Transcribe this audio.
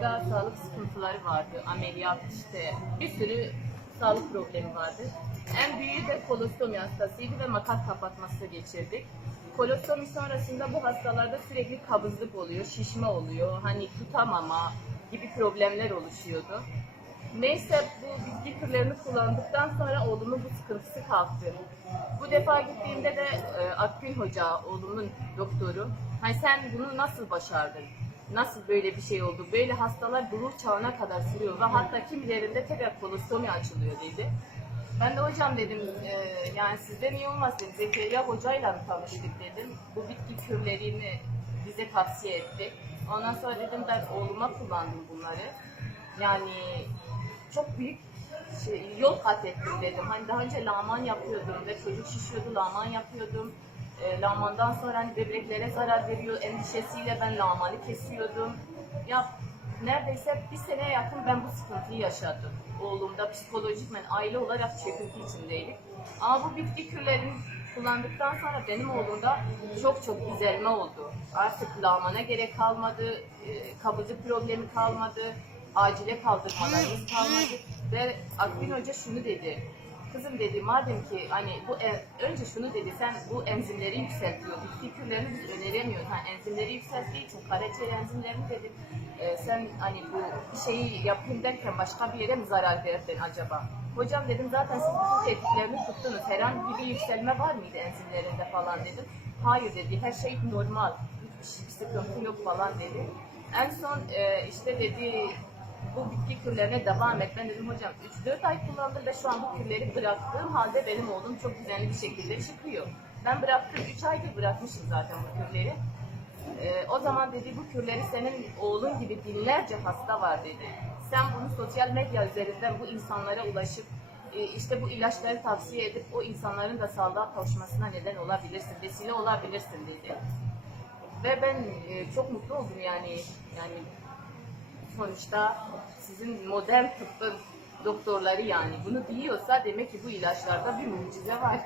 başka sağlık sıkıntıları vardı. Ameliyat işte bir sürü sağlık problemi vardı. En büyüğü de kolostomi hastasıydı ve makat kapatması geçirdik. Kolostomi sonrasında bu hastalarda sürekli kabızlık oluyor, şişme oluyor, hani tutamama gibi problemler oluşuyordu. Neyse bu bitki kürlerini kullandıktan sonra oğlumun bu sıkıntısı kalktı. Bu defa gittiğimde de e, Akgün Hoca, oğlumun doktoru, hani sen bunu nasıl başardın? Nasıl böyle bir şey oldu? Böyle hastalar bulur çağına kadar sürüyor ve hatta kimilerinde tekrar kolostomi açılıyor dedi. Ben de hocam dedim, e, yani sizden iyi olmaz dedim. Zekeriya hocayla mı tanıştık dedim. Bu bitki kürlerini bize tavsiye etti. Ondan sonra dedim ben oğluma kullandım bunları. Yani çok büyük şey, yol kat ettim dedim. Hani daha önce laman yapıyordum ve çocuk şişiyordu, laman yapıyordum. E, lamandan sonra hani bebreklere zarar veriyor endişesiyle ben lamanı kesiyordum. Ya neredeyse bir seneye yakın ben bu sıkıntıyı yaşadım. Oğlumda psikolojik aile olarak çöküntü içindeydik. Ama bu bitki kürlerini kullandıktan sonra benim oğlumda çok çok düzelme oldu. Artık lamana gerek kalmadı, e, kabızlık problemi kalmadı, acile kaldırmalarımız kalmadı. Ve Akgün Hoca şunu dedi, Kızım dedi madem ki hani bu e- önce şunu dedi sen bu enzimleri yükseltiyor. Bitki kürlerini biz öneremiyoruz. Ha, enzimleri yükselttiği için karaciğer enzimlerini dedi e, sen hani bu şeyi yapayım derken başka bir yere mi zarar verdin acaba? Hocam dedim zaten siz bütün tetkiklerini tuttunuz. Herhangi bir yükselme var mıydı enzimlerinde falan dedim. Hayır dedi her şey normal. Hiçbir, bir sıkıntı yok falan dedi. En son e, işte dedi bu bitki kürlerine devam et. Ben dedim hocam 3-4 ay kullandım ve şu an bu kürleri bıraktığım halde benim oğlum çok düzenli bir şekilde çıkıyor. Ben bıraktım 3 aydır bırakmışım zaten bu kürleri. Ee, o zaman dedi bu kürleri senin oğlun gibi binlerce hasta var dedi. Sen bunu sosyal medya üzerinden bu insanlara ulaşıp e, işte bu ilaçları tavsiye edip o insanların da sağlığa kavuşmasına neden olabilirsin, vesile olabilirsin dedi. Ve ben e, çok mutlu oldum yani yani sonuçta sizin modern tıbbın doktorları yani bunu biliyorsa demek ki bu ilaçlarda bir mucize var.